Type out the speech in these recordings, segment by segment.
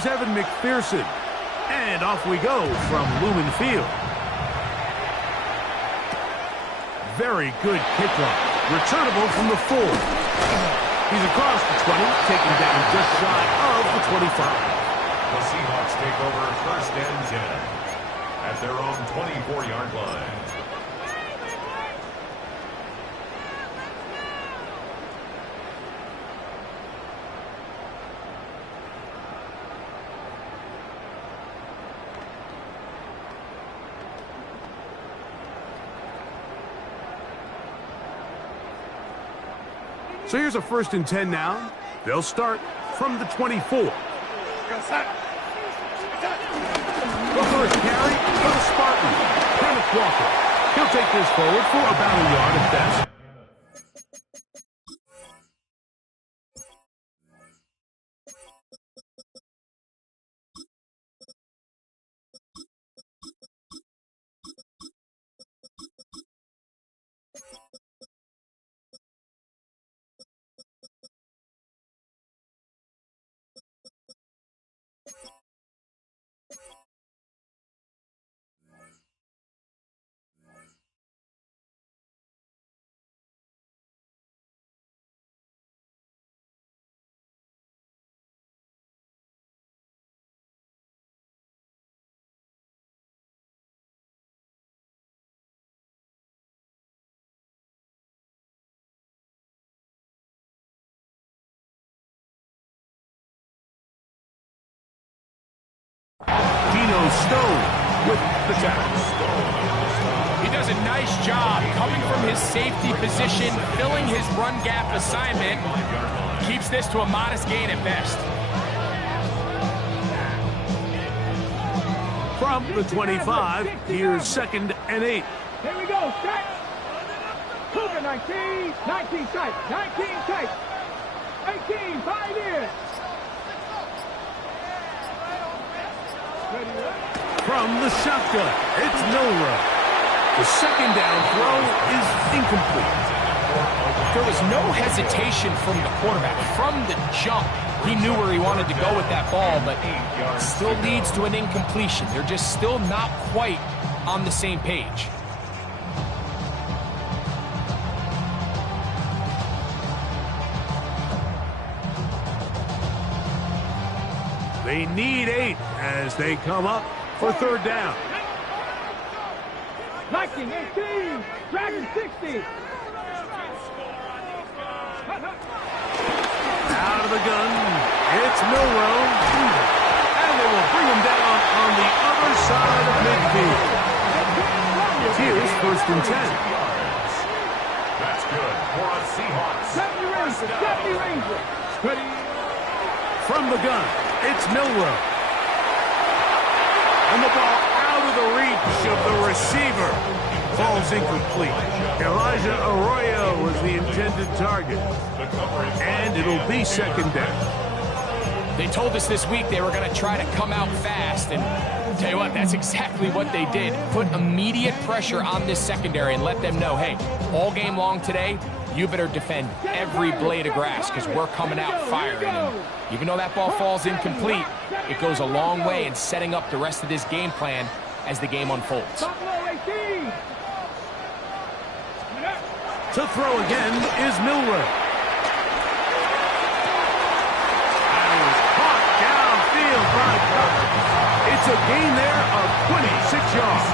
Here's Evan McPherson. And off we go from Lumen Field. Very good kickoff. Returnable from the 4. He's across the 20, taken down just shy of the 25. The Seahawks take over 1st and 10 at their own 24-yard line. So here's a 1st and 10 now. They'll start from the 24. The first carry for the Spartans, Kenneth Walker. He'll take this forward for about a yard at best. Dino Stone with the tackle. He does a nice job coming from his safety position, filling his run gap assignment. Keeps this to a modest gain at best. From the 25, here's 2nd and 8. Here we go, set. Cougar 19, 19 tight, 19 tight. 18, 5 in. From the shotgun, it's Milroe. The 2nd down throw is incomplete. There was no hesitation from the quarterback. From the jump, he knew where he wanted to go with that ball, but still leads to an incompletion. They're just still not quite on the same page. They need 8 as they come up for 3rd down. Viking 18, Dragon 60. Out of the gun, it's Milroe. And they will bring him down on the other side of midfield. Here's 1st and 10. That's good for a Seahawks. 70 Rangers. From the gun, it's Milroe. And the ball out of the reach of the receiver. Falls incomplete. Elijah Arroyo was the intended target. And it'll be 2nd down. They told us this week they were going to try to come out fast, and tell you what, that's exactly what they did. Put immediate pressure on this secondary and let them know, hey, all game long today, you better defend every blade of grass because we're coming out firing. And even though that ball falls incomplete, it goes a long way in setting up the rest of this game plan as the game unfolds. To throw again is Milroe. And he was caught downfield by Cover. It's a gain there of 26 yards.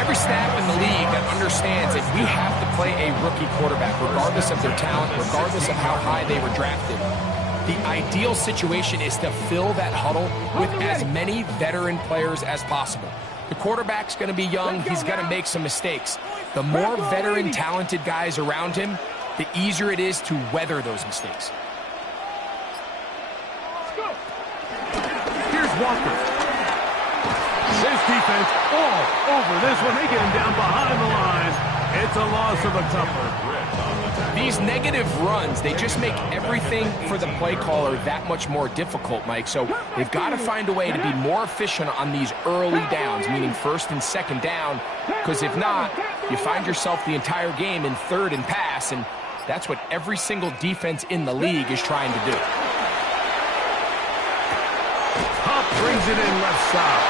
Every staff in the league that understands that we have to play a rookie quarterback, regardless of their talent, regardless of how high they were drafted. The ideal situation is to fill that huddle with as many veteran players as possible. The quarterback's going to be young. He's going to make some mistakes. The more veteran, talented guys around him, the easier it is to weather those mistakes. Here's Walker. This defense all over this one. They get him down behind the line. It's a loss of a couple. These negative runs, they just make everything for the play caller that much more difficult, Mike. So they've got to find a way to be more efficient on these early downs, meaning 1st and 2nd down, because if not, you find yourself the entire game in 3rd and pass, and that's what every single defense in the league is trying to do. Brings it in left side.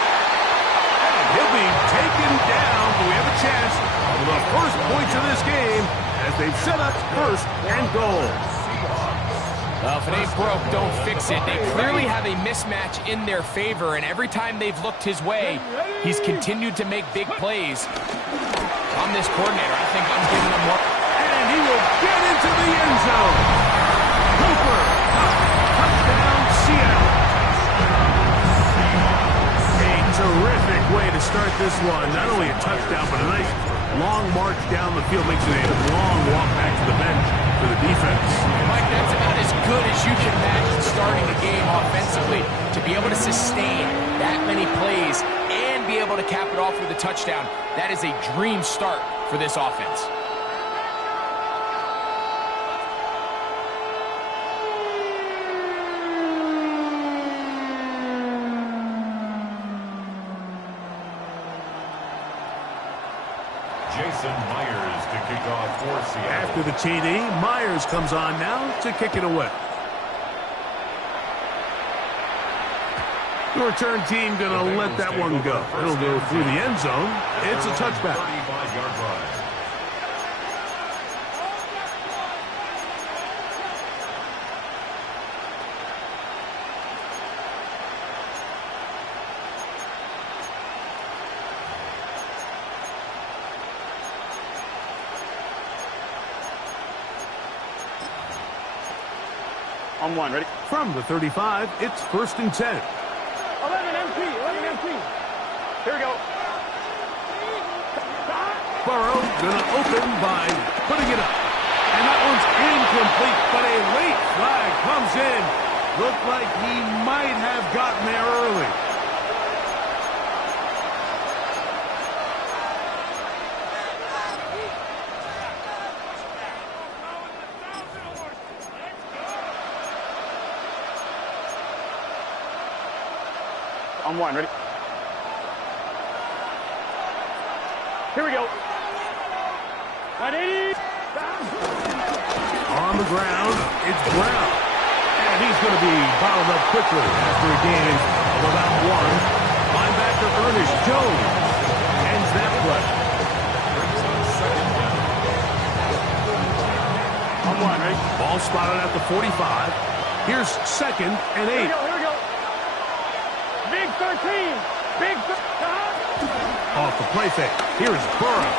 And he'll be taken down, but we have a chance for the first points of this game as they've set up first and goal. Well, if it ain't broke, don't fix it. They clearly have a mismatch in their favor, and every time they've looked his way, he's continued to make big plays. I'm this coordinator. I think I'm giving him more. And he will get into the end zone. Cooper, touchdown, Seattle. A terrific way to start this one. Not only a touchdown, but a nice long march down the field. Makes it a long walk back to the bench for the defense. Mike, that's about as good as you can imagine starting a game offensively. To be able to sustain that many plays and be able to cap it off with a touchdown, that is a dream start for this offense. Jason Myers to kick off for Seattle. After the TD, Myers comes on now to kick it away. The return team going to let that one go. It'll go through the end zone. It's a touchback. 35-yard line. On one, ready? From the 35, it's 1st and 10. 11 MT. Here we go. Burrow going to open by putting it up. And that one's incomplete, but a late flag comes in. Looked like he might have gotten there early. On one, ready? Here we go. 180. On the ground, it's Brown. And he's going to be bottled up quickly after a gain of about one. Linebacker Ernest Jones ends that play. On one, ready? Ball spotted at the 45. Here's 2nd and 8. Here we go. Big 13. Big 13. Off the play fake. Here's Burrow.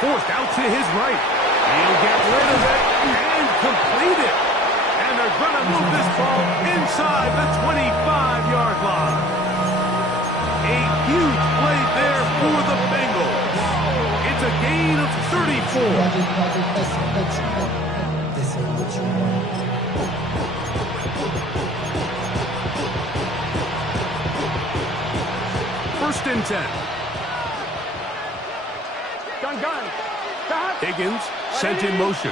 Forced out to his right. He'll get rid of it and complete it. And they're going to move this ball inside the 25-yard line. A huge play there for the Bengals. It's a gain of 34. This is what you want. First and 10. Gun. Higgins sent in motion.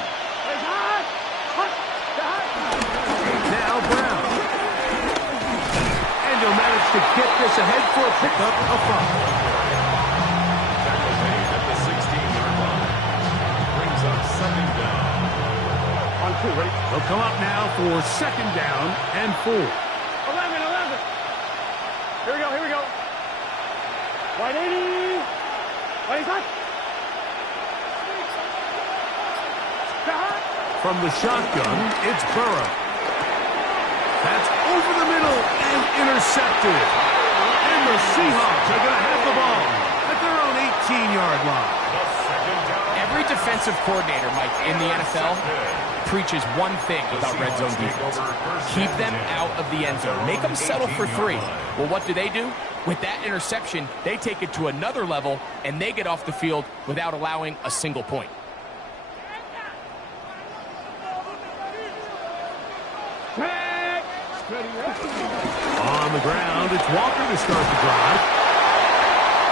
Now Brown. And he'll manage to get this ahead for a pickup of 5. Tackle made at the 16-yard line. Brings up 2nd down. On two, ready? They'll come up now for 2nd down and 4. 11. Here we go. 180. 25. From the shotgun, it's Burrow. That's over the middle and intercepted. And the Seahawks are going to have the ball at their own 18-yard line. Every defensive coordinator, Mike, in the NFL preaches one thing about red zone defense. Keep them out of the end zone. Make them settle for 3. Well, what do? With that interception, they take it to another level, and they get off the field without allowing a single point. On the ground, it's Walker to start the drive.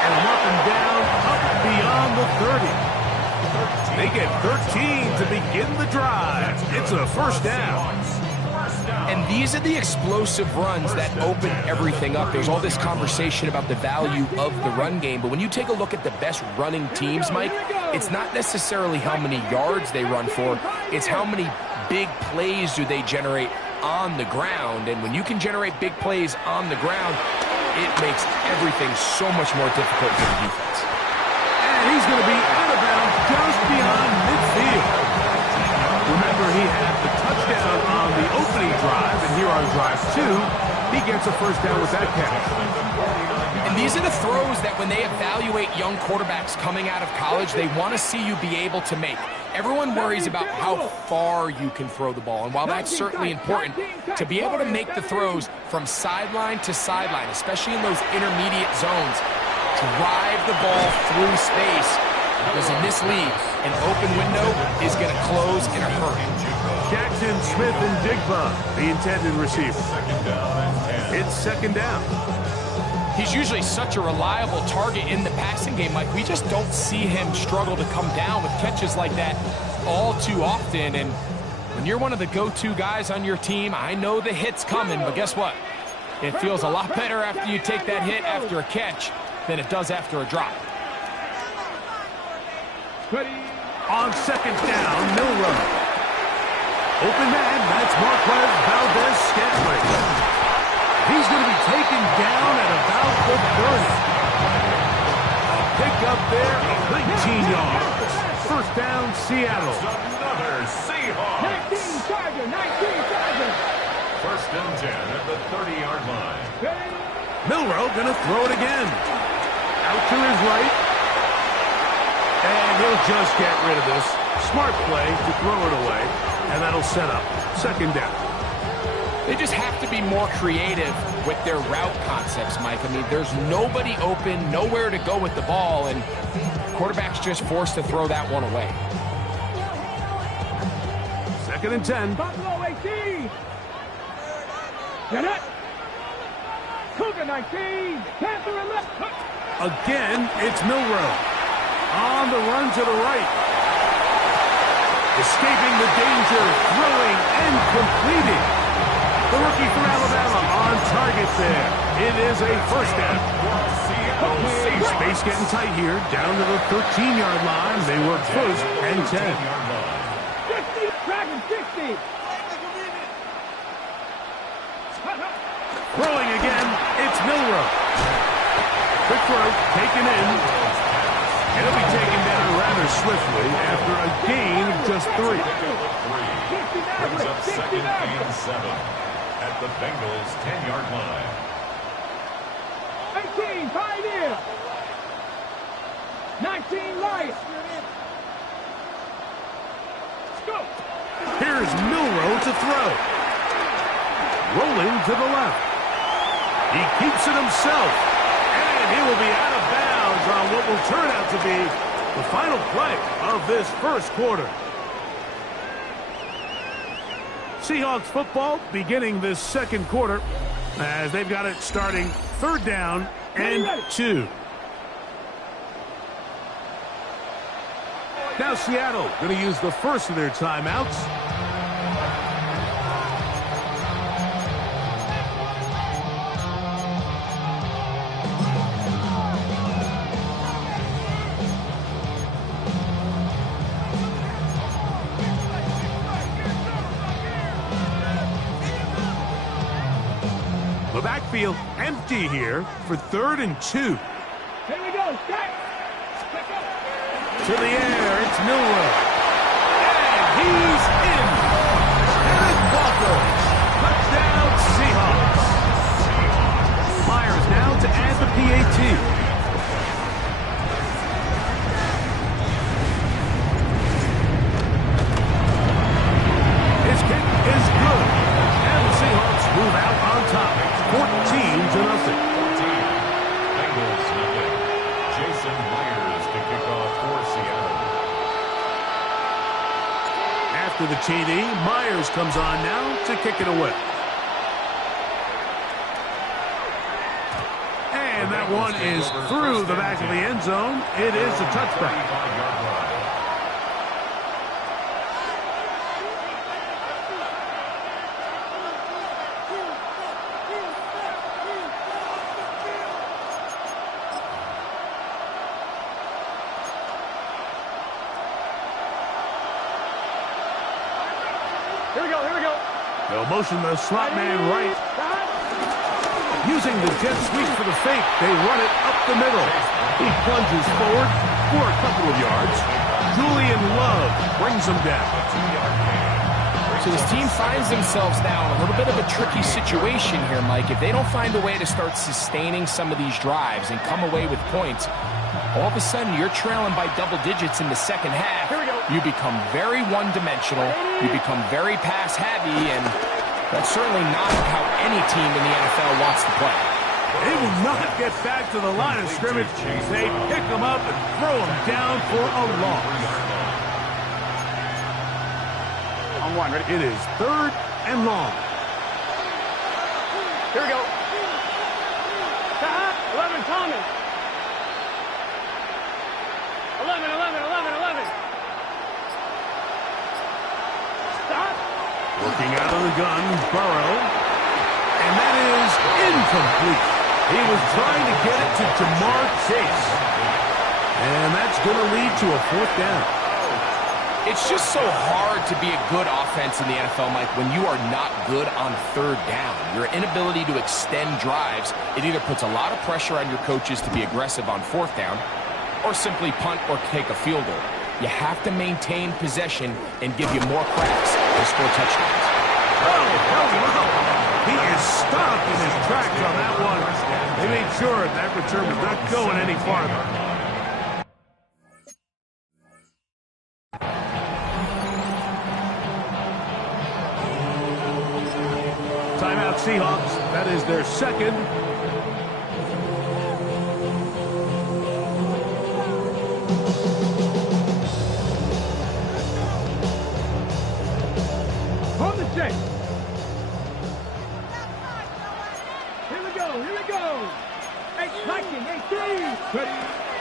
And up and down, up beyond the 30. They get 13 to begin the drive. It's a 1st down. And these are the explosive runs that open everything up. There's all this conversation about the value of the run game, but when you take a look at the best running teams, Mike, it's not necessarily how many yards they run for, it's how many big plays do they generate on the ground. And when you can generate big plays on the ground, it makes everything so much more difficult for the defense. And he's going to be out of bounds just beyond midfield. Remember, he had the touchdown on the opening drive, and here on drive 2, he gets a first down with that catch. And these are the throws that when they evaluate young quarterbacks coming out of college, they want to see you be able to make. Everyone worries about how far you can throw the ball, and while that's certainly important, to be able to make the throws from sideline to sideline, especially in those intermediate zones, drive the ball through space, because in this league, an open window is going to close in a hurry. Jackson, Smith, and Digba, the intended receiver. It's second down. He's usually such a reliable target in the passing game, Mike. We just don't see him struggle to come down with catches like that all too often. And when you're one of the go-to guys on your team, I know the hit's coming, but guess what? It feels a lot better after you take that hit after a catch than it does after a drop. On second down, Milroe. Open man, that's Marquez Valdez-Scantling. He's going to be taken down at about the 30. A pick up there of 19 yards. First down, Seattle. Another Seahawks. 19 Charger, 19 Charger. First and 10 at the 30-yard line. Milroe going to throw it again. Out to his right. And he'll just get rid of this. Smart play to throw it away. And that'll set up second down. They just have to be more creative with their route concepts, Mike. I mean, there's nobody open, nowhere to go with the ball, and quarterback's just forced to throw that one away. Second and 10. Buffalo 18. Get it. Cougar 19. Panther 11. Again, it's Milroe. On the run to the right. Escaping the danger, throwing and completing. The rookie from Alabama on target there. It is a first down. Space getting tight here. Down to the 13-yard line. They work first and 10. 60. Dragon 60. Throwing again. It's Milroe. Quick throw. Taken in. It'll be taken down rather swiftly after a gain of just 3. Brings up second and 7. At the Bengals' 10-yard line. 18, 5 in. 19, right. Go. Here's Milroe to throw. Rolling to the left. He keeps it himself. And he will be out of bounds on what will turn out to be the final play of this first quarter. Seahawks football beginning this second quarter as they've got it starting third down and 2. Now Seattle going to use the first of their timeouts. The backfield empty here for third and 2. Here we go. To the air, it's Milroe. And he's in. Kenneth Walker. Touchdown, Seahawks. Myers now to add the PAT. His kick is good. And the Seahawks move out on top. 14-0. Bengals nothing. Jason Myers to kick off for Seattle. After the TD, Myers comes on now to kick it away. And that one is through the back of the end zone. It is a touchback. Here we go. They'll motion the slot man right. Using the jet sweep for the fake, they run it up the middle. He plunges forward for a couple of yards. Julian Love brings him down. So this team finds themselves now in a little bit of a tricky situation here, Mike. If they don't find a way to start sustaining some of these drives and come away with points, all of a sudden you're trailing by double digits in the second half. You become very one-dimensional. You become very pass-heavy, and that's certainly not how any team in the NFL wants to play. They will not get back to the line of scrimmage. They pick them up and throw them down for a loss. On one, ready? It is 3rd and long. Here we go. 11, Thomas. 11. Stop. Working out of the gun, Burrow. And that is incomplete. He was trying to get it to Jamar Chase. And that's going to lead to a 4th down. It's just so hard to be a good offense in the NFL, Mike, when you are not good on 3rd down. Your inability to extend drives, it either puts a lot of pressure on your coaches to be aggressive on 4th down or simply punt or take a field goal. You have to maintain possession and give you more cracks to score touchdowns. He is stopped in his tracks on that one. They made sure that return was not going any farther. Timeout Seahawks. That is their 2nd. On the check. Here we go. 18.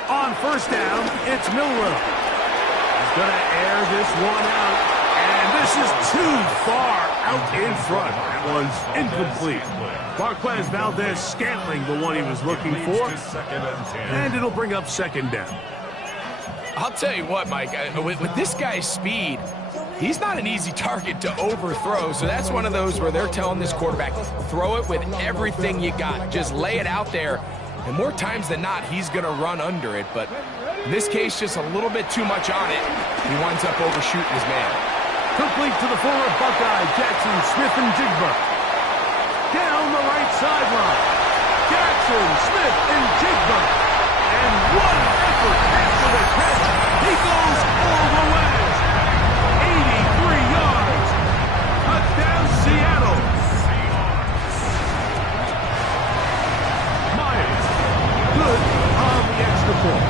On 1st down, it's Milroe. He's going to air this one out. And this is too far out in front. That was incomplete. Marquez Valdez-Scantling, the one he was looking for. And it'll bring up 2nd down. I'll tell you what, Mike, with this guy's speed, he's not an easy target to overthrow. So that's one of those where they're telling this quarterback, throw it with everything you got. Just lay it out there. And more times than not, he's going to run under it. But in this case, just a little bit too much on it. He winds up overshooting his man. Complete to the former Buckeye, Jackson Smith-Njigba. Down the right sideline. Jackson Smith-Njigba. And one effort after the catch. He goes all the way. 83 yards. Touchdown, Seattle. Myers. Good on the extra point.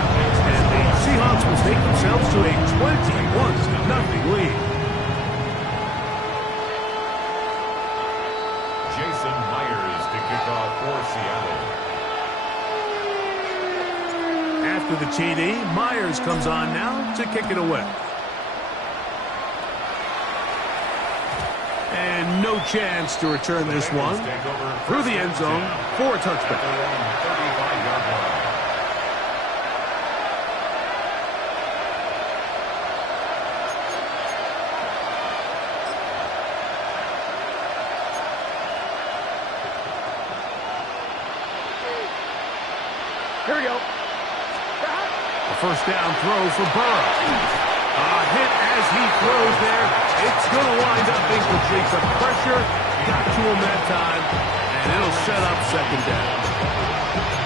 And the Seahawks will take themselves to a 21-0 lead. Jason Myers to kick off for Seattle. After the TD, Myers comes on now to kick it away. And no chance to return this one through the end zone for a touchback. Here we go. A 1st down throw for Burrow. A hit as he throws there. It's going to wind up incomplete. The pressure got to him that time, and it'll set up 2nd down.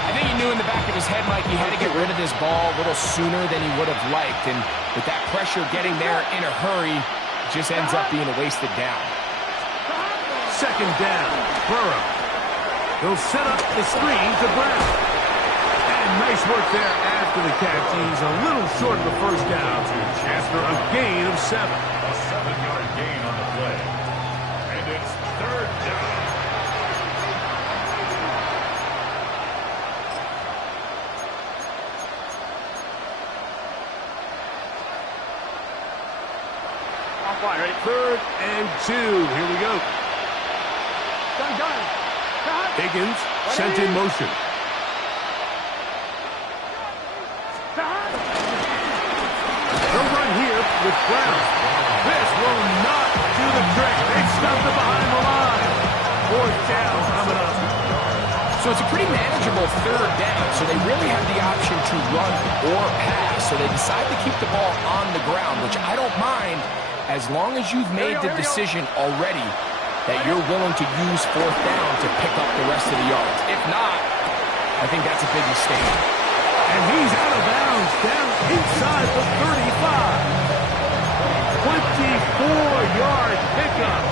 I think he knew in the back of his head, Mike, he had to get rid of this ball a little sooner than he would have liked. And with that pressure getting there in a hurry, it just ends up being a wasted down. 2nd down, Burrow. He'll set up the screen to Brown. Nice work there after the catch. He's a little short of the 1st down after a gain of 7. A 7-yard gain on the play. And it's 3rd down. On fine, ready? 3rd and 2. Here we go. Done. Higgins sent in motion. The run here with Brown. This will not do the trick. They stuffed it behind the So it's a pretty manageable third down, so they really have the option to run or pass. So they decide to keep the ball on the ground, which I don't mind as long as you've made the decision already that you're willing to use fourth down to pick up the rest of the yards. If not, I think that's a big mistake. And he's out of bounds, down inside the 35. 24-yard pickup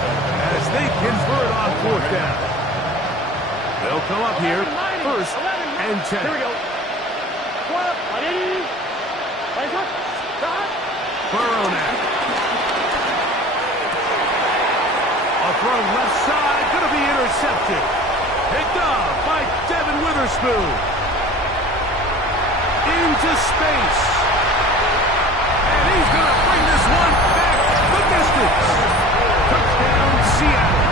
as they convert on fourth down. They'll come up here, first and 10. Here we go. Burrow now. A throw left side, going to be intercepted. Picked up by Devin Witherspoon. Into space. And he's going to bring this one back the distance. Touchdown, Seattle.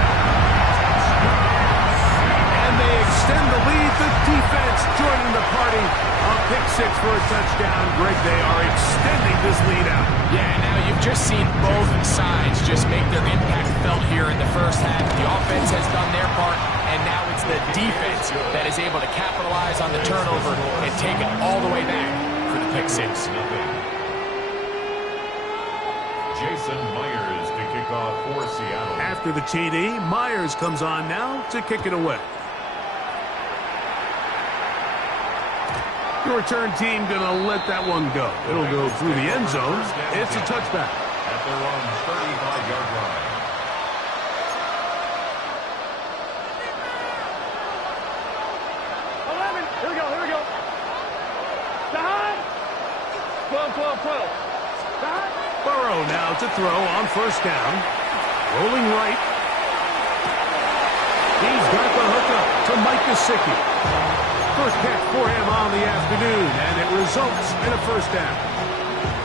And they extend the lead. The defense joining the party. A pick six for a touchdown. Greg, they are extending this lead out. Yeah, now you've just seen both sides just make their impact felt here in the first half. The offense has done their part, and now it's the defense that is able to capitalize on the turnover and take it all the way back for the pick six. Jason Myers to kick off for Seattle. After the TD, Myers comes on now to kick it away. The return team going to let that one go. It'll go through the end zone. It's a touchback. At their own 35-yard line. Here we go. Behind. 12. Behind. Burrow now to throw on first down. Rolling right. He's got the hookup to Mike Gesicki. First catch for him on the afternoon, and it results in a first down.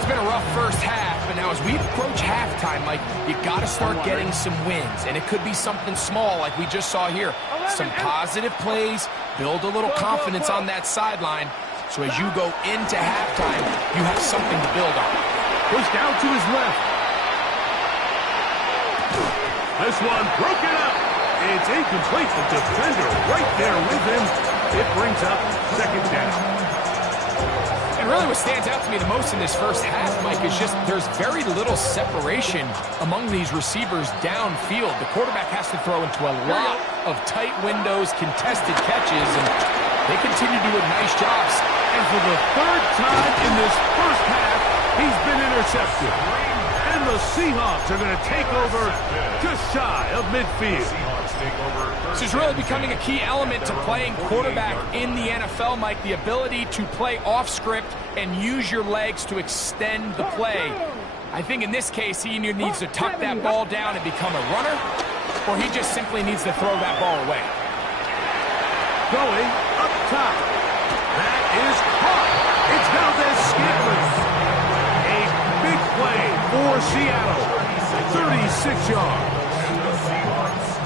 It's been a rough first half, but now as we approach halftime, Mike, you got to start getting some wins, and it could be something small like we just saw here. Some positive plays, build a little confidence on that sideline, so as you go into halftime, you have something to build on. Pushed out to his left. This one broken up. It's incomplete. The defender right there with him. It brings up second down. And really what stands out to me the most in this first half, Mike, is just there's very little separation among these receivers downfield. The quarterback has to throw into a lot of tight windows, contested catches, and they continue to do nice jobs. And for the third time in this first half, he's been intercepted. And the Seahawks are going to take over just shy of midfield. This is really becoming a key element to playing quarterback in the NFL, Mike, the ability to play off script and use your legs to extend the play. I think in this case, he either needs to tuck that ball down and become a runner, or he just simply needs to throw that ball away. Going up top. That is caught. It's Valdez-Scantling. A big play for Seattle. 36 yards.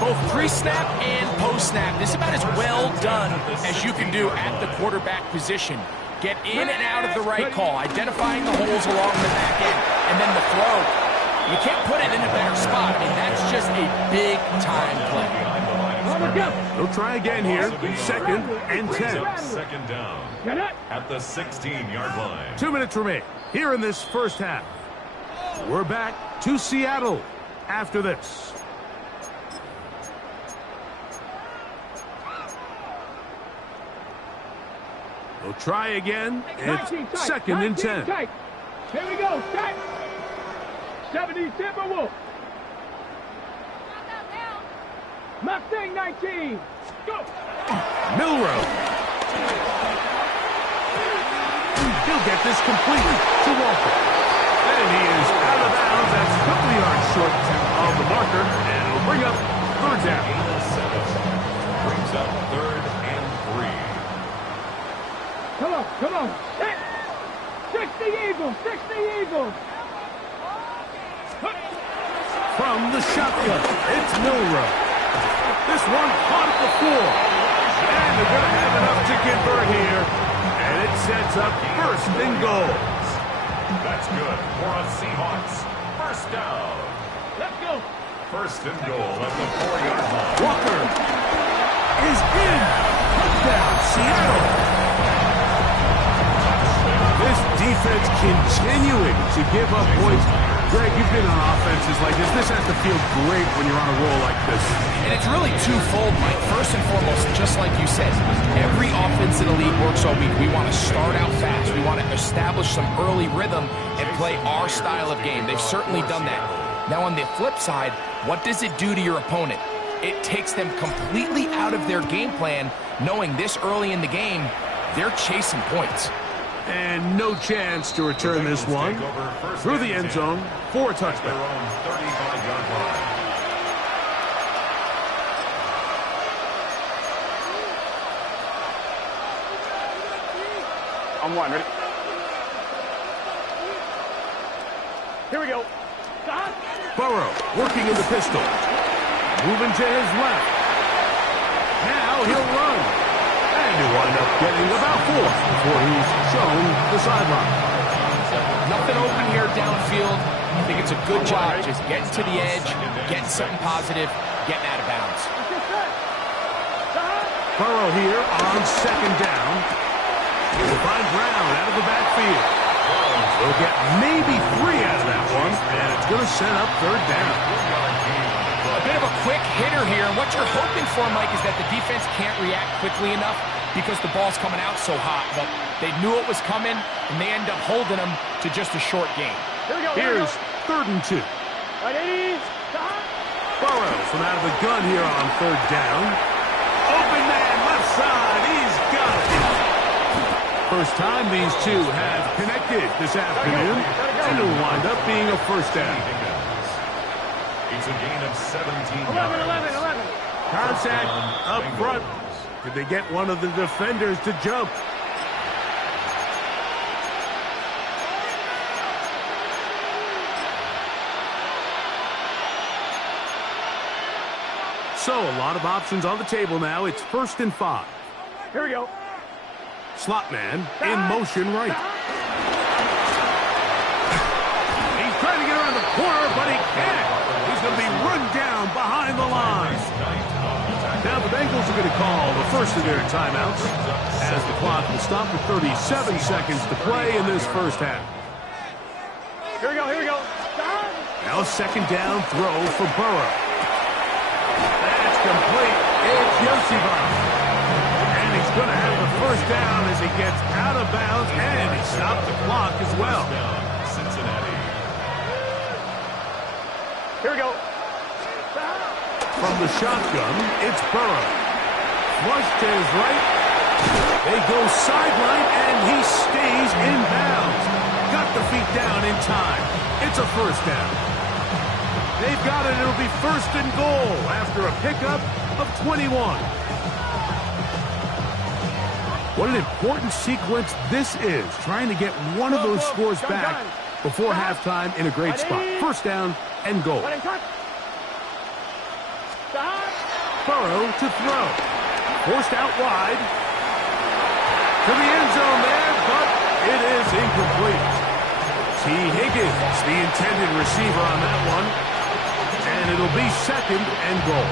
Both pre-snap and post-snap, this is about as well done as you can do at the quarterback position. Get in and out of the right call, identifying the holes along the back end, and then the throw. You can't put it in a better spot. I mean, that's just a big-time play. They'll try again here. Second and 10. Second down at the 16-yard line. 2 minutes remain here in this first half. We're back to Seattle after this. They'll try again. It's second and 10. Here we go. Set. 70 Timberwolves. Mustang 19. Go. Milrow. He'll get this complete to Walker. And he is out of bounds. That's a couple of yards short of the marker. And it'll bring up third down. Brings up 3rd and 3. Come on. 60 Eagles. From the shotgun, it's Milrow. This one caught at the 4. And they're going to have enough to convert here. And it sets up first and goal. That's good for a Seahawks. First down. Let's go. First and goal at the 4-yard line. Walker is in. touchdown, Seattle. This defense continuing to give up points. Greg, you've been on offenses like this. This has to feel great when you're on a roll like this. And it's really twofold, Mike. First and foremost, just like you said, every offense in the league works all week. We want to start out fast. We want to establish some early rhythm and play our style of game. They've certainly done that. Now, on the flip side, what does it do to your opponent? It takes them completely out of their game plan, knowing this early in the game, they're chasing points. And no chance to return this one through the end zone for a touchdown. On one, ready? Here we go. Stop. Burrow working in the pistol. Moving to his left. Now he'll run. And he'll wind up getting about 4 before he's shown the sideline. Nothing open here downfield. I think it's a good job just getting to the edge, getting something positive, getting out of bounds. Burrow here on second down. He'll find Brown out of the backfield. He'll get maybe 3 out of that one, and it's going to set up third down. A bit of a quick hitter here, and what you're hoping for, Mike, is that the defense can't react quickly enough because the ball's coming out so hot. But they knew it was coming, and they end up holding them to just a short game. Here we go. Here's 3rd and 2. Ready? Stop. Burrow from out of the gun here on third down. Open man, left side. He's got it. First time these two have connected this afternoon, and it'll wind up being a first down. It's a gain of 17 11. Contact up front. Did they get one of the defenders to jump? So, a lot of options on the table now. It's 1st and 5. Here we go. Slot man in motion right. He's trying to get around the corner, but he can't. He's going to be run down behind the line. Now the Bengals are going to call the first of their timeouts as the clock will stop with 37 seconds to play in this first half. Here we go. Stop. Now a second down throw for Burrow. That's complete. It's Yoshiba. And he's going to have the first down as he gets out of bounds, and he stopped the clock as well. Cincinnati. Here we go. From the shotgun, it's Burrow. Flush to his right. They go sideline, and he stays in bounds. Got the feet down in time. It's a first down. They've got it. It'll be 1st and goal after a pickup of 21. What an important sequence this is, trying to get one of those scores back before halftime in a great spot. First down and goal. Burrow to throw. Forced out wide. To the end zone there, but it is incomplete. T. Higgins, the intended receiver on that one. And it'll be 2nd and goal.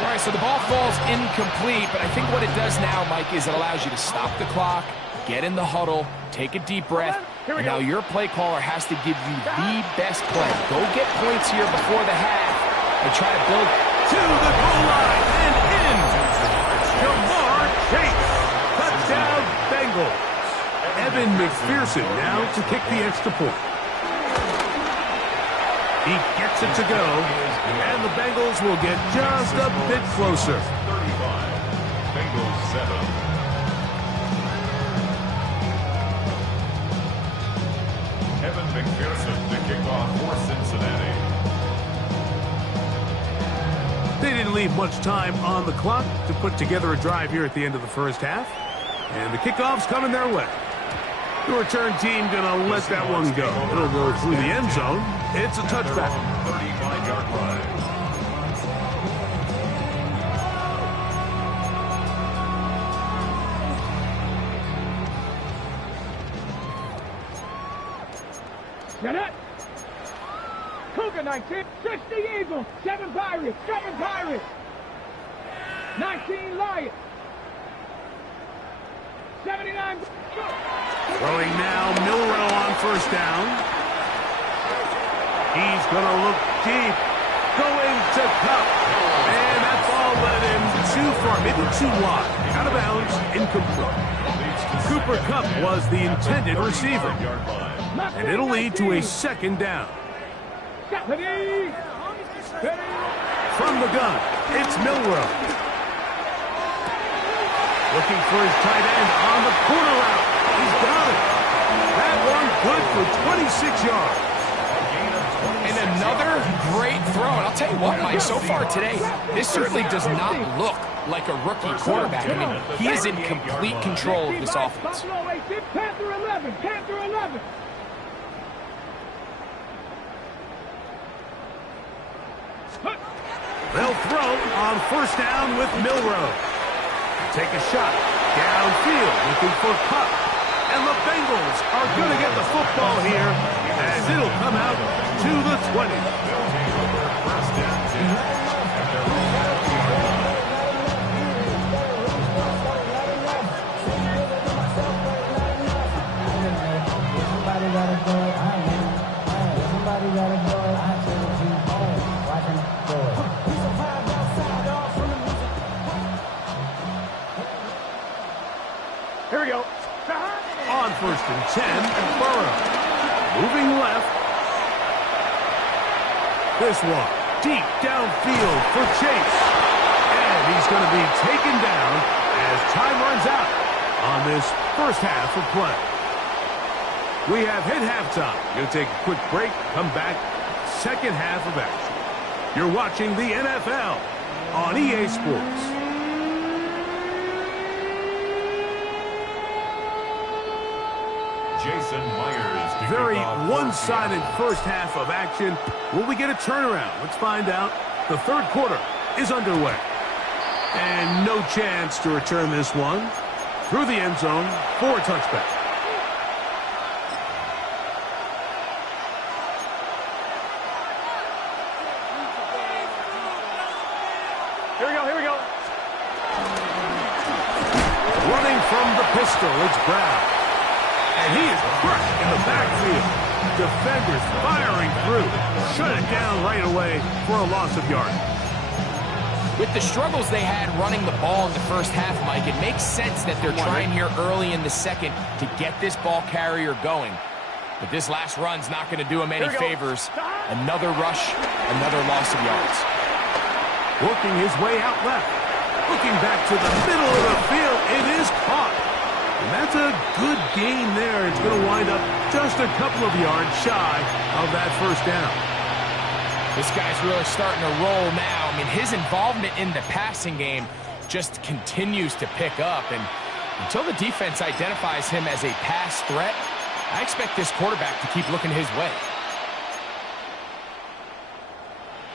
All right, so the ball falls incomplete, but I think what it does now, Mike, is it allows you to stop the clock, get in the huddle, take a deep breath, and now your play caller has to give you the best play. Go get points here before the half and try to build to the goal line and in. Jamar Chase. Touchdown, Bengals. Evan McPherson now to kick the extra point. He gets it to go, and the Bengals will get just a bit closer. 35. Bengals 7. Evan McPherson to kick off for Cincinnati. They didn't leave much time on the clock to put together a drive here at the end of the first half. And the kickoff's coming their way. The return team going to let that one go. It'll go through the end zone. It's a touchback. 35-yard line. Get it. Cougar 19, 60 Eagles, 7 Pirates, 19 Lions. 79. Throwing now, Milroe on first down. He's going to look deep. Going to Kupp. And that ball led him too far, maybe too wide. Out of bounds, incomplete. Cooper Kupp was the intended receiver. And it'll lead to a second down. From the gun, it's Milroe. Looking for his tight end on the corner route. He's got it. That one good for 26 yards. And another great throw. And I'll tell you what, Mike, so far today, this certainly does not look like a rookie quarterback. I mean, he is in complete control of this offense. Panther 11. Panther 11. They'll throw on first down with Milroe. Take a shot. Downfield, looking for Kupp. And the Bengals are going to get the football here as it'll come out to the 20. Here we go. On first and 10, Burrow. Moving left. This one, deep downfield for Chase. And he's going to be taken down as time runs out on this first half of play. We have hit halftime. Going to take a quick break, come back, second half of action. You're watching the NFL on EA Sports. Jason Myers. Very one-sided first half of action. Will we get a turnaround? Let's find out. The third quarter is underway. And no chance to return this one through the end zone for a touchback. Here we go. Here we go. Running from the pistol, it's Brown. And he is crushed in the backfield. Defenders firing through. Shut it down right away for a loss of yardage. With the struggles they had running the ball in the first half, Mike, it makes sense that they're trying here early in the second to get this ball carrier going. But this last run's not going to do him any favors. Another rush, another loss of yards. Working his way out left. Looking back to the middle of the field. It is caught. And that's a good gain there. It's going to wind up just a couple of yards shy of that first down. This guy's really starting to roll now. I mean, his involvement in the passing game just continues to pick up. And until the defense identifies him as a pass threat, I expect this quarterback to keep looking his way.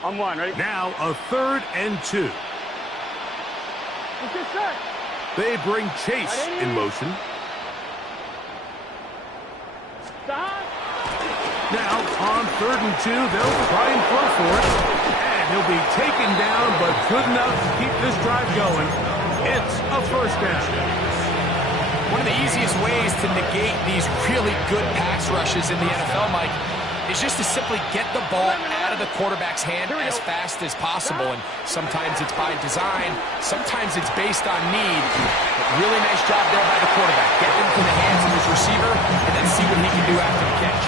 On one, ready? Now a 3rd and 2. What's this, sir? They bring Chase in motion. Stop. Now, on 3rd and 2, they'll try and throw for it. And he'll be taken down, but good enough to keep this drive going. It's a first down. One of the easiest ways to negate these really good pass rushes in the NFL, Mike, is just to simply get the ball out of the quarterback's hand as fast as possible. And sometimes it's by design, sometimes it's based on need. But really nice job there by the quarterback. Get them to the hands of his receiver and then see what he can do after the catch.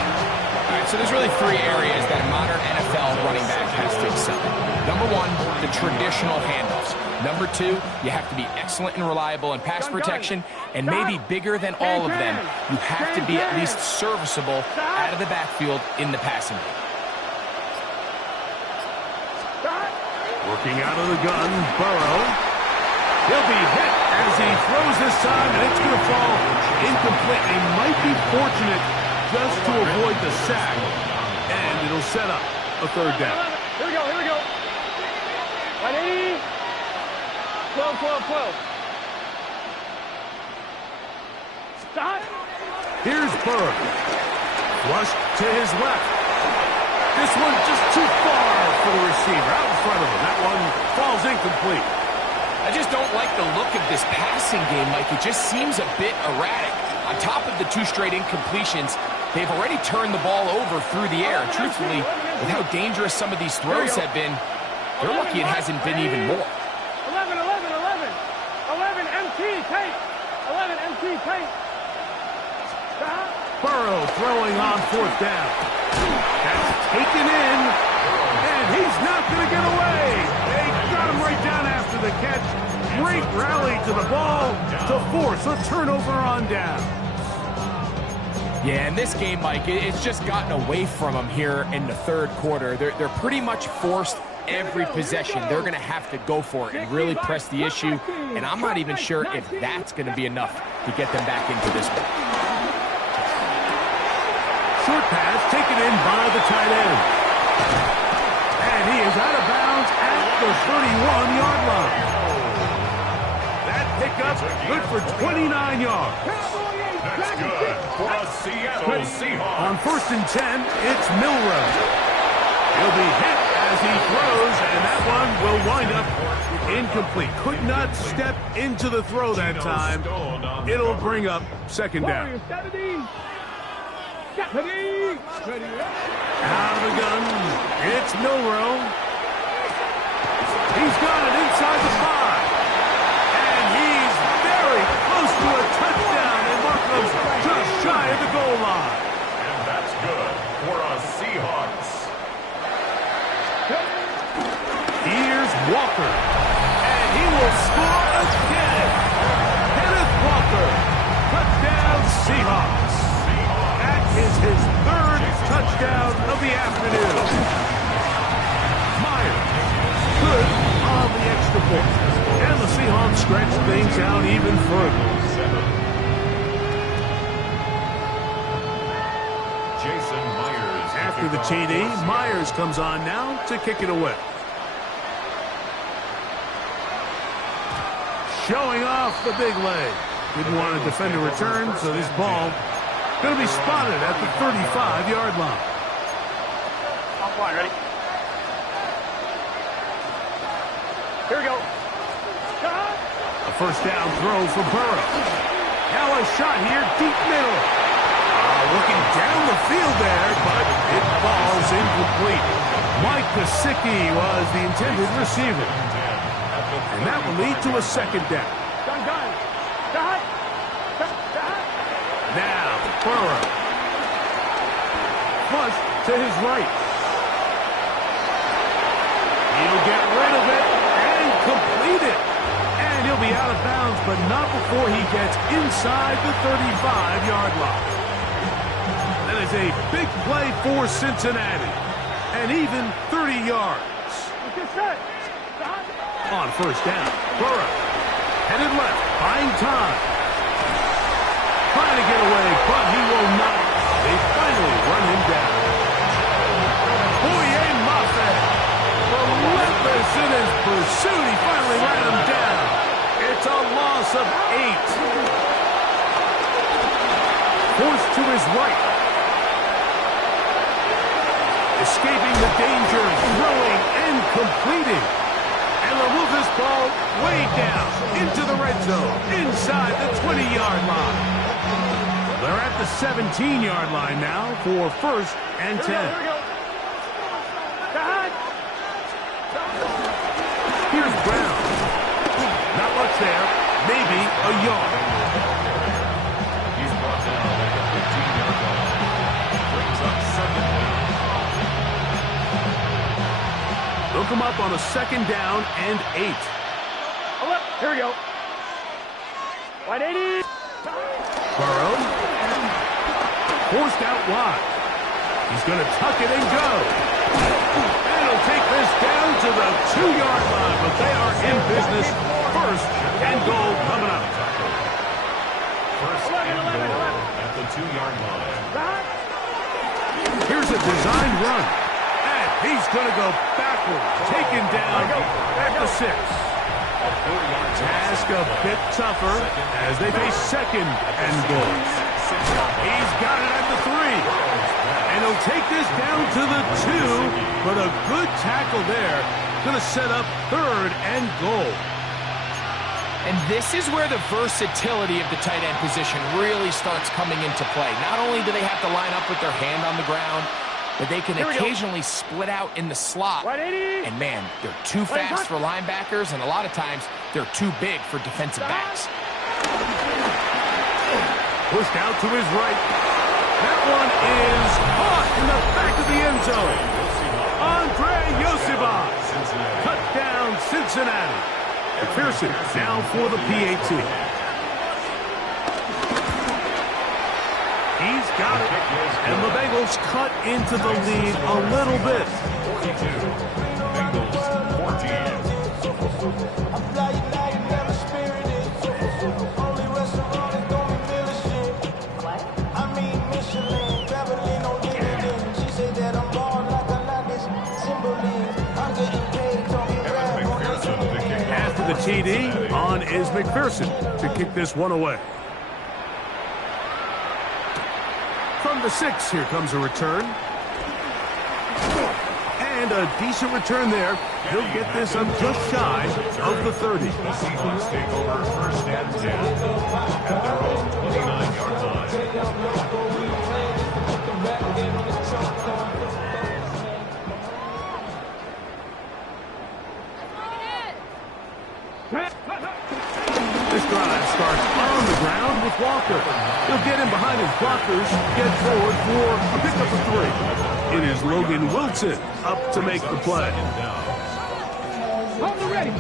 All right, so there's really 3 areas that a modern NFL running back has to excel in. Number 1, the traditional handoffs. Number 2, you have to be excellent and reliable in pass protection, and maybe bigger than all of them, you have to be at least serviceable out of the backfield in the passing game. Working out of the gun, Burrow. He'll be hit as he throws this time, and it's going to fall incomplete. He might be fortunate just to avoid the sack, and it'll set up a 3rd down. Here we go. Here we go. Ready? 12, 12, 12. Stop. Here's Burrow. Flushed to his left. This one just too far for the receiver. Out in front of him. That one falls incomplete. I just don't like the look of this passing game, Mike. It just seems a bit erratic. On top of the 2 straight incompletions, they've already turned the ball over through the air. Truthfully, with how dangerous some of these throws have been, they're lucky it hasn't been even more. 11, 11, 11. 11, MT, take. 11, MT, take. Burrow throwing on 4th down. That's taken in, and he's not going to get away. They got him right down after the catch. Great rally to the ball to force a turnover on down. Yeah, in this game, Mike, it's just gotten away from them here in the 3rd quarter. They're pretty much forced every possession. They're going to have to go for it and really press the issue, and I'm not even sure if that's going to be enough to get them back into this one. Short pass taken in by the tight end. And he is out of bounds at the 31-yard line. That pickup good for 29 yards. That's good for a Seattle Seahawks. On 1st and 10, it's Milroe. He'll be hit as he throws, and that one will wind up incomplete. Could not step into the throw that time. It'll bring up 2nd down. Ready. Out of the gun, it's Milroe. He's got it inside the 5. And he's very close to a touchdown, and Markham's just shy of the goal line. And that's good for a Seahawks. Here's Walker. And he will score again. Kenneth Walker. Touchdown Seahawks. That is his 3rd touchdown of the afternoon. Myers. Good on the extra point. And the Seahawks stretch things out even further. Jason Myers. After the TD, Myers comes on now to kick it away. Showing off the big leg. Didn't want to defend a return, so this ball going to be spotted at the 35-yard line. On point, ready? Here we go. A 1st down throw for Burrow. Now a shot here, deep middle. Looking down the field there, but it falls incomplete. Mike Gesicki was the intended receiver. And that will lead to a 2nd down. Done. Now, Burrow. Flush to his right. He'll get rid of it and complete it. And he'll be out of bounds, but not before he gets inside the 35-yard line. That is a big play for Cincinnati. And even 30 yards. On 1st down, Burrow. Headed left, buying time. Trying to get away, but he will not. They finally run him down. Boye Mafe, relentless in his pursuit. He finally ran him down. It's a loss of 8. Forced to his right. Escaping the danger, throwing and completing. And they'll move this ball way down into the red zone, inside the 20-yard line. They're at the 17-yard line now for 1st and 10. Here's Brown. Not much there, maybe a yard. He's brought down at the 15-yard line. Brings up 2nd down. They'll come up on a 2nd down and 8. Here we go. 180. Burrow. Forced out wide. He's going to tuck it and go. And he'll take this down to the 2-yard line, but they are in business. 1st and goal coming up. 1st and goal at the 2-yard line. Here's a design run. And he's going to go backwards. Taken down at the 6. Task a bit tougher as they face 2nd and goal. He's got it at the 3. And he'll take this down to the 2. But a good tackle there. Going to set up 3rd and goal. And this is where the versatility of the tight end position really starts coming into play. Not only do they have to line up with their hand on the ground, but they can occasionally split out in the slot. And man, they're too fast for linebackers, and a lot of times they're too big for defensive backs. Pushed out to his right. That one is caught in the back of the end zone. Andre Yosibas. Touchdown, Cincinnati. McPherson now for the PAT. He's got it. And the Bengals cut into the lead a little bit. 42. Bengals 14. After the TD, on is McPherson to kick this one away. From the 6, here comes a return. And a decent return there. He'll get this up just shy of the 30. The Seahawks take over first and 10 at their own 29-yard line. This drive starts on the ground with Walker. He'll get him behind his blockers, get forward for a pickup of 3. It is Logan Wilson up to make the play.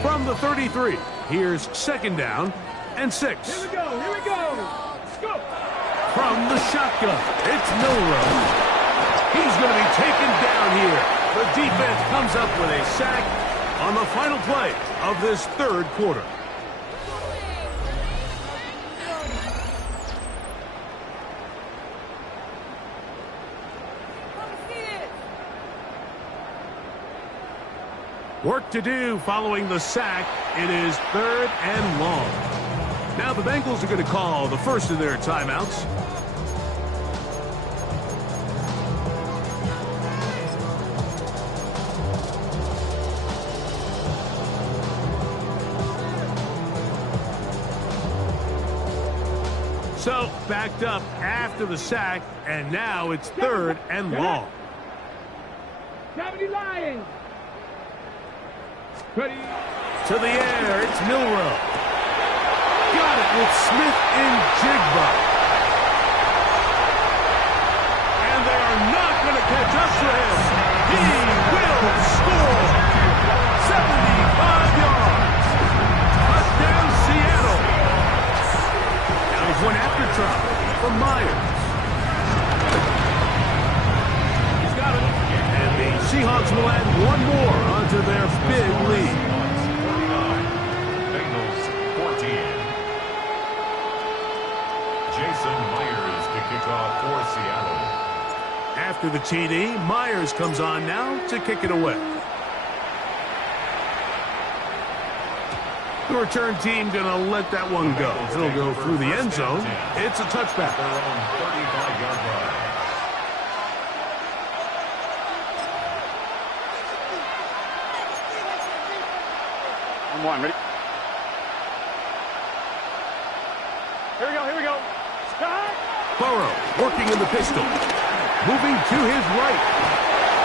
From the 33, here's 2nd down and 6. Here we go. Go. From the shotgun, it's Milroe. He's going to be taken down here. The defense comes up with a sack on the final play of this 3rd quarter. Work to do following the sack. It is 3rd and long. Now the Bengals are going to call the first of their timeouts. So backed up after the sack, and now it's 3rd and long. 70 Lions. Ready. To the air, it's Milroe. Got it with Smith and Jigba. And they are not going to catch up to him. He will score. 75 yards. Touchdown, Seattle. Now there's one after try from Myers. He's got it. And the Seahawks will add one more onto their big lead. Bengals 14. Jason Myers to kick off for Seattle. After the TD, Myers comes on now to kick it away. The return team going to let that one go. It'll go through the end zone. It's a touchback. Their own 35-yard line. One, ready? Here we go. Start. Burrow working in the pistol. Moving to his right.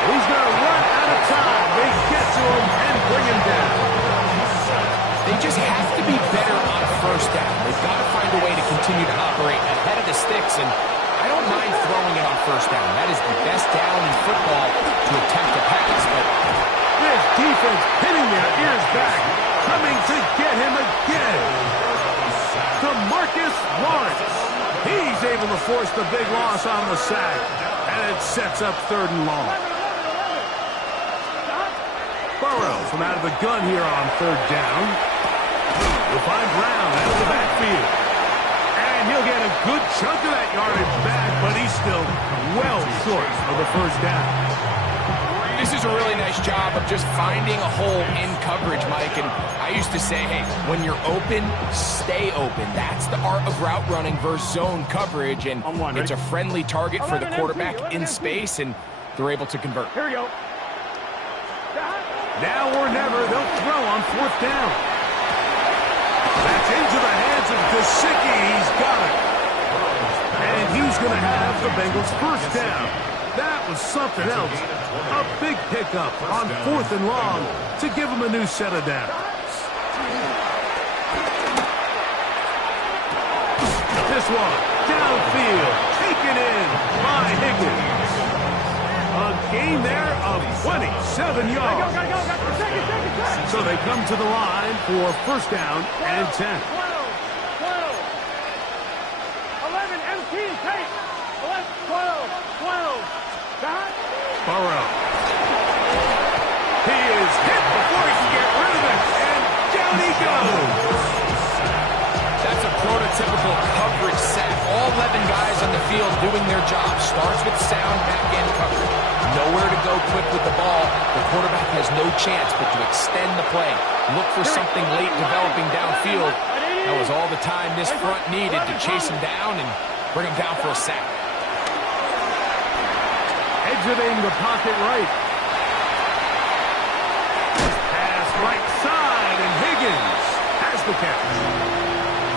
He's going to run out of time. They get to him and bring him down. They just have to be better on 1st down. They've got to find a way to continue to operate ahead of the sticks, and I don't mind throwing it on 1st down. That is the best down in football to attempt to pass, but This defense pinning their ears back. Coming to get him again. DeMarcus Lawrence. He's able to force the big loss on the sack. And it sets up 3rd and long. Burrow from out of the gun here on 3rd down. We'll find Brown out of the backfield. And he'll get a good chunk of that yardage back, but he's still well short of the 1st down. this is a really nice job of just finding a hole in coverage, Mike. And I used to say, hey, when you're open, stay open. That's the art of route running versus zone coverage. And it's a friendly target for the quarterback in space, and they're able to convert. Here we go. Now or never, they'll throw on 4th down. That's Gesicki's got it. And he's going to have the Bengals first down. That was something else. A big pickup on 4th and long to give him a new set of downs. This one, downfield, taken in by Higgins. A gain there of 27 yards. So they come to the line for first down and 10. 12, 11, MT, take. 11, 12, 12. Stop. Burrow. He is hit before he can get rid of it. And down he goes. That's a prototypical coverage sack. All 11 guys on the field doing their job. Starts with sound back-end coverage. Nowhere to go quick with the ball. The quarterback has no chance but to extend the play. Look for something late developing downfield. That was all the time this front needed to chase him down and bring him down for a sack. Exiting the pocket right. Pass right side, and Higgins has the catch.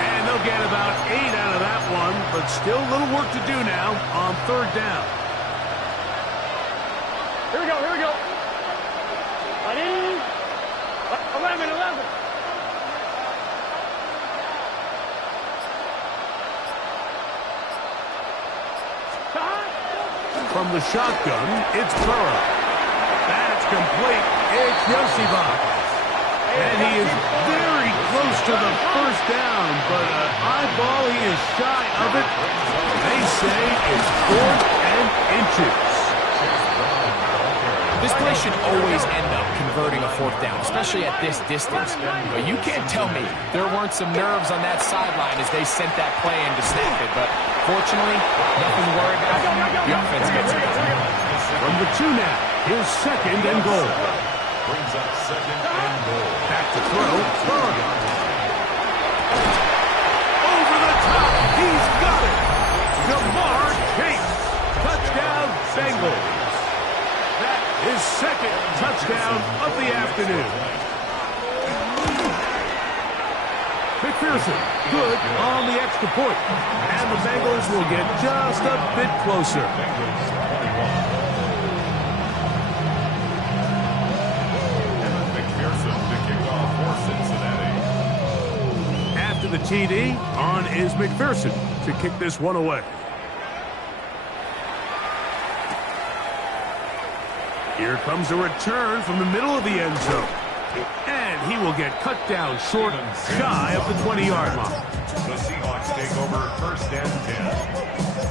And they'll get about 8 out of that one, but still a little work to do now on 3rd down. Here we go, here we go. 11, 11. From the shotgun, it's Burrow. That's complete. It's Yosibach. And he is very close to the first down, but an eyeball, he is shy of it. They say it's 4th and inches. This play should always end up converting a 4th down, especially at this distance. But you can't tell me there weren't some nerves on that sideline as they sent that play in to snap it. But fortunately, nothing to worry about. The offense gets it done. From the 2 now, here's 2nd and goal. Brings up 2nd and goal. Back to throw, Burrow. Over the top, he's got it. Jamar Chase. Touchdown, Bengals. That is 2nd touchdown of the afternoon. McPherson, good on the extra point. And the Bengals will get just a bit closer. McPherson to kick off for Cincinnati. After the TD, on is McPherson to kick this one away. Here comes a return from the middle of the end zone. And he will get cut down short, shy of the 20-yard line. The Seahawks take over 1st and 10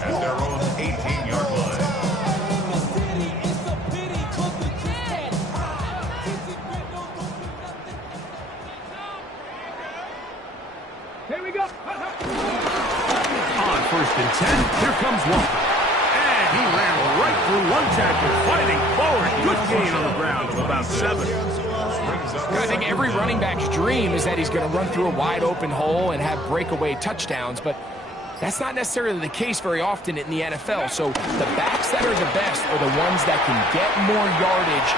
at their own 18-yard line. Here we go. On 1st and 10, here comes Walker. And he ran right through one tackle, fighting forward. Good gain on the ground of about 7. I think every running back's dream is that he's going to run through a wide open hole and have breakaway touchdowns, but that's not necessarily the case very often in the NFL. So the backs that are the best are the ones that can get more yardage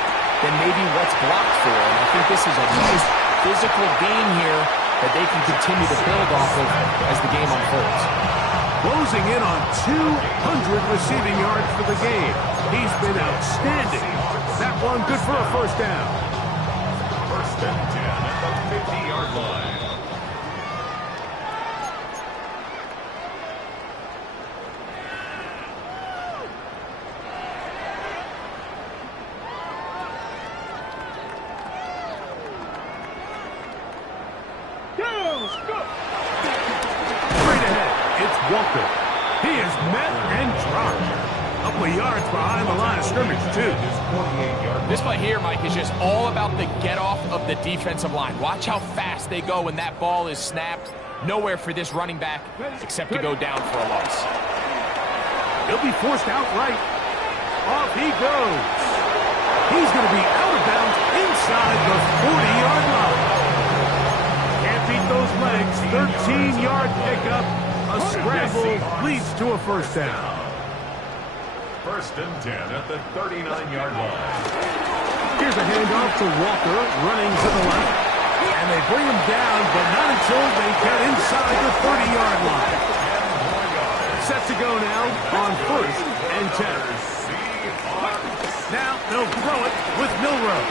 than maybe what's blocked for. And I think this is a nice physical gain here that they can continue to build off of as the game unfolds. Closing in on 200 receiving yards for the game. He's been outstanding. That one good for a first down. 1st and 10 at the 50-yard line. Straight ahead, it's Walker. He is met and dropped. A couple of yards behind the line of scrimmage, too. This play here, Mike, is just all about the get-off of the defensive line. Watch how fast they go when that ball is snapped. Nowhere for this running back except to go down for a loss. He'll be forced out right. Off he goes. He's going to be out of bounds inside the 40-yard line. Can't beat those legs. 13-yard pickup. A scramble leads to a first down. 1st and 10 at the 39-yard line. Here's a handoff to Walker, running to the left. And they bring him down, but not until they get inside the 30-yard line. Set to go now on 1st and 10. Now they'll throw it with Milroe.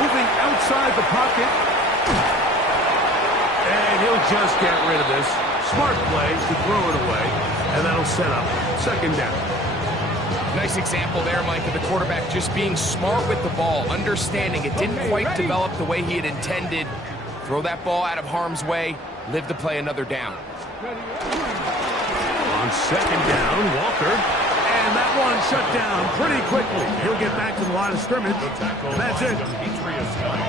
Moving outside the pocket. And he'll just get rid of this. Smart play to throw it away. And that'll set up 2nd down. Nice example there, Mike, of the quarterback just being smart with the ball, understanding it didn't quite develop the way he had intended. Throw that ball out of harm's way, live to play another down. On 2nd down, Walker. And that one shut down pretty quickly. He'll get back to the line of scrimmage. That's it.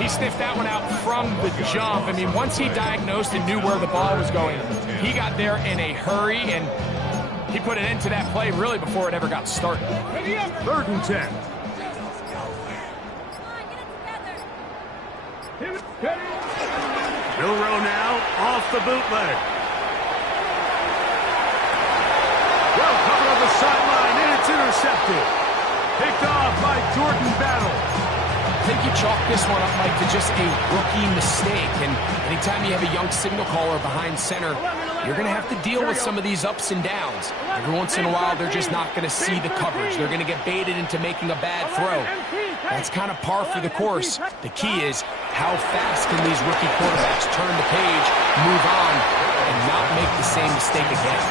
He sniffed that one out from the jump. I mean, once he diagnosed and knew where the ball was going, he got there in a hurry, and he put an end to that play really before it ever got started. 3rd and 10. Milroe now off the bootleg. Well covered on the sideline, and it's intercepted. Picked off by Jordan Battle. I think you chalk this one up, Mike, to just a rookie mistake. And anytime you have a young signal caller behind center, you're going to have to deal with some of these ups and downs. Every once in a while, they're just not going to see the coverage. They're going to get baited into making a bad throw. That's kind of par for the course. The key is how fast can these rookie quarterbacks turn the page, move on, and not make the same mistake again.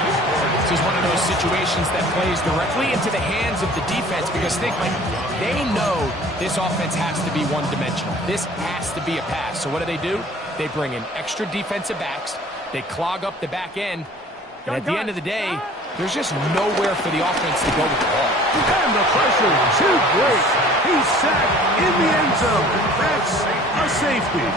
This is one of those situations that plays directly into the hands of the defense, because think, like, they know this offense has to be one-dimensional. This has to be a pass. So what do? They bring in extra defensive backs. They clog up the back end. And at the end of the day, there's just nowhere for the offense to go with the ball. And the pressure too great. He's sacked in the end zone. That's a safety.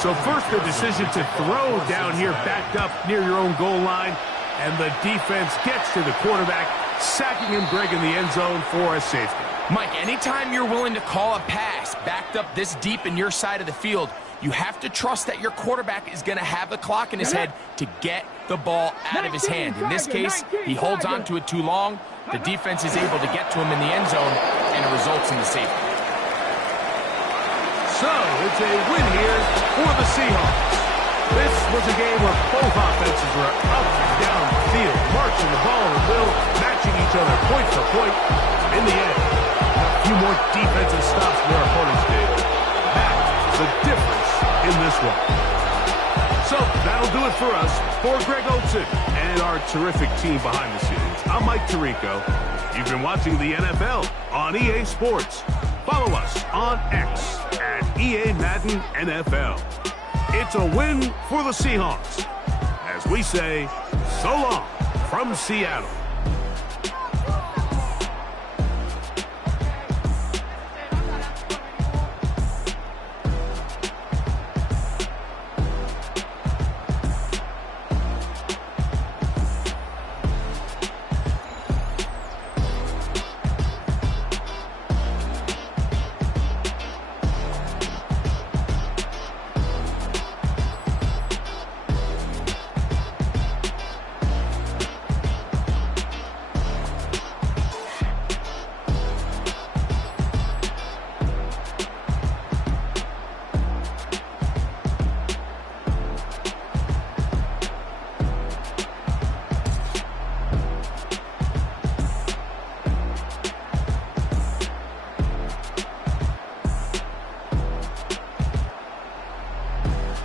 So first, the decision to throw down here backed up near your own goal line. And the defense gets to the quarterback, sacking him, Greg, in the end zone for a safety. Mike, anytime you're willing to call a pass backed up this deep in your side of the field, you have to trust that your quarterback is going to have the clock in his head to get the ball out of his hand. In this case, he holds on to it too long. The defense is able to get to him in the end zone, and it results in the safety. So, it's a win here for the Seahawks. This was a game where both offenses were up and down the field, marching the ball at will, matching each other point for point. In the end, a few more defensive stops than their opponents did. That's the difference in this one. So, that'll do it for us. For Greg Olsen and our terrific team behind the scenes, I'm Mike Tirico. You've been watching the NFL on EA Sports. Follow us on X at EA Madden NFL. It's a win for the Seahawks. As we say, so long from Seattle.